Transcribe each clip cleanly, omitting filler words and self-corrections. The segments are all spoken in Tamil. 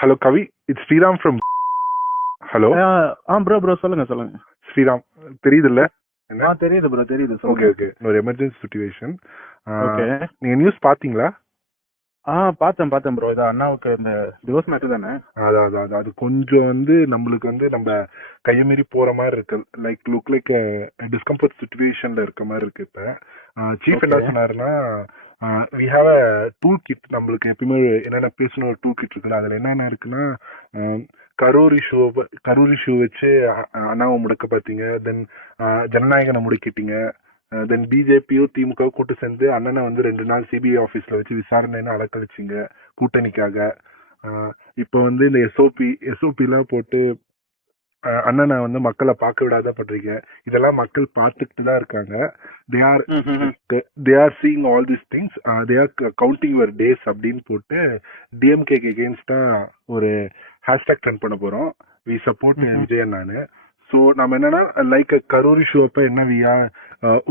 Hello Kavi, it's Sriram from. Hello bro சொல்லுங்க சொல்லுங்க. ஸ்ரீராம் தெரியுதுல்ல? என்ன? தெரியுது ப்ரோ தெரியுது. ஓகே ஓகே, ஒரு எமர்ஜென்சி சுச்சுவேஷன். ஓகே. நீங்க நியூஸ் பாத்தீங்களா? பார்த்தேன் ப்ரோ. இது அண்ணாவுக்கு இந்த டிவோர்ஸ் மேட்டர் தானே? அது கொஞ்சம் வந்து நம்மளுக்கு வந்து நம்ம கையை மீறி போற மாதிரி இருக்கு. லுக் லைக் டிஸ்கம்ஃபர்ட் சுச்சுவேஷன்ல இருக்க மாதிரி இருக்கு. இப்ப சீஃப் என்ன சொன்னாருன்னா, we have a tool kit. நம்மளுக்கு எப்பயுமே என்னென்ன பேசணும் ஒரு டூல் கிட் இருக்குல்ல, அதுல என்னென்ன இருக்குன்னா, கரூர் இஷ்யூ வச்சு அண்ணாவை முடக்க பார்த்தீங்க. தென் ஜனநாயகனை முடக்கிட்டீங்க. தென் பிஜேபியோ திமுக கூட்டு சேர்ந்து அண்ணனை வந்து 2 நாள் சிபிஐ ஆபீஸ்ல வச்சு விசாரணைன்னு அலக்கழிச்சிங்க கூட்டணிக்காக. இப்போ வந்து இந்த எஸ்ஓபி எல்லாம் போட்டு அண்ணனை வந்து மக்களை பார்க்க விடாத பண்றீங்க. இதெல்லாம் மக்கள் பார்த்துட்டு தான் இருக்காங்க. They are seeing all this things. They are counting your days அப்படின்னு போட்டு டிஎம்கேக்கு எகெயின்ஸ்டா ஒரு ஹேஷ்டாக் ட்ரெண்ட் பண்ண போறோம். We support Vijayan. நானு ஸோ நம்ம என்னன்னா, லைக் கரூர் இஷ்யூ அப்ப என்ன வியா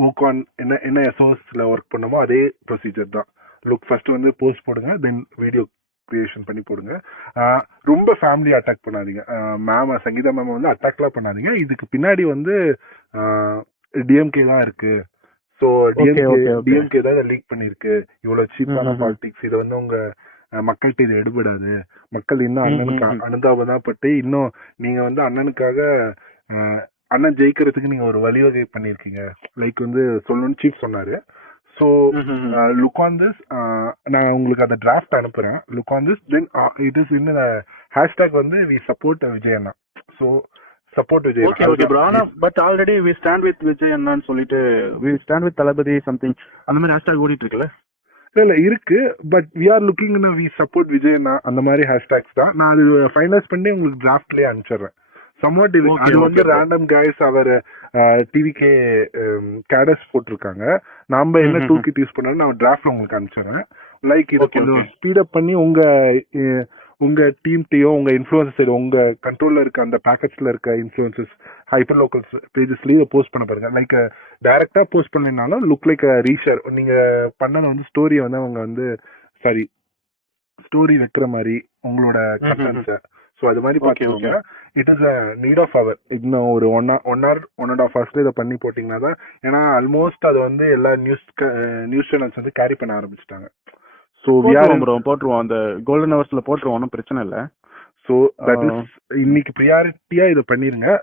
ஊகான் என்ன எஸ்ஓஎஸ்ல ஒர்க் பண்ணமோ அதே ப்ரொசீஜர் தான். லுக் ஃபர்ஸ்ட் வந்து போஸ்ட் போடுங்க, தென் வீடியோ கிரியேஷன் பண்ணி போடுங்க. ரொம்ப ஃபேமிலி அட்டாக் பண்ணாதீங்க. சங்கீதா மேம் வந்து அட்டாக்லாம் பண்ணாதீங்க. இதுக்கு பின்னாடி வந்து டிஎம்கே தான் இருக்கு. ஸோ டிஎம்கே தான் லீக் பண்ணிருக்கு. இவ்வளவு சீப்பான பாலிடிக்ஸ். இதை வந்து உங்க மக்கள்கிட்ட இது எடுபடாது. மக்கள் இன்னும் அண்ணனுக்கு அனுதாபம் பட்டு இன்னும் நீங்க வந்து அண்ணனுக்காக அண்ணன் ஜெயிக்கிறதுக்கு நீங்க ஒரு வழிவகை பண்ணிருக்கீங்க. லைக் வந்து சொல்லணும்னு சீஃப் சொன்னாரு. So look on this. நான் உங்களுக்கு அந்த டிராஃப்ட் அனுப்புறேன். Look on this. Then it is in hashtag வந்து வி சப்போர்ட் விஜயண்ணா. So support Vijay. Okay bro. ஆனா but already we stand with Vijay அண்ணான்னு சொல்லிட்டு we stand with Thalapathy something அந்த மாதிரி ஹேஷ்டாக் ஓடிட்டு இருக்குல்ல? இல்ல இருக்கு. But we are looking we support விஜயண்ணா அந்த மாதிரி ஹேஷ்டாக்ஸ் தான். நான் அது ஃபைனலைஸ் பண்ணி உங்களுக்கு டிராஃப்ட்லயே அனுப்பிச்சிடுறேன். சம்வாட் இது அது வந்து ரேண்டம் கைஸ் அவர் டிவிகே கேடர்ஸ் போட்டிருக்காங்க. நாம என்ன டூல் கிட் யூஸ் பண்ணாலும் நான் டிராஃப்ட்ல உங்களுக்கு அனுப்பிச்சிடுறேன். லைக் இது கொஞ்சம் ஸ்பீடப் பண்ணி உங்க டீம்டையோ உங்க இன்ஃபுளுசர்ஸ் உங்க கண்ட்ரோல்ல இருக்க அந்த பேக்கெட்ஸ்ல இருக்க இன்ஃபுளுசர்ஸ் ஹைப்பர் லோக்கல்ஸ் பேஜஸ்லயே போஸ்ட் பண்ண பாருங்க. லைக் டைரக்டா போஸ்ட் பண்ணினாலும் லுக் லைக் ரீஷேர். நீங்க பண்ணத வந்து ஸ்டோரியை வந்து அவங்க வந்து ஸ்டோரி வைக்கிற மாதிரி உங்களோட கண்டென்ட்ஸை. ஸோ அது மாதிரி பாத்துக்கோங்க. It is a need of hour. இன்னும் ஒரு 1.5 ஹவர்ஸ்ல இதை பண்ணி போட்டீங்கன்னா தான். ஏன்னா ஆல்மோஸ்ட் அது வந்து எல்லா நியூஸ் சேனல்ஸ் வந்து கேரி பண்ண ஆரம்பிச்சிட்டாங்க. ஸோ போட்டுருவோம் அந்த கோல்டன் ஹவர்ஸ்ல போட்டுருவோம், ஒன்றும் பிரச்சனை இல்லை. ஸோ தட் இஸ் இன்னைக்கு ப்ரியாரிட்டியா இதை பண்ணிருங்க.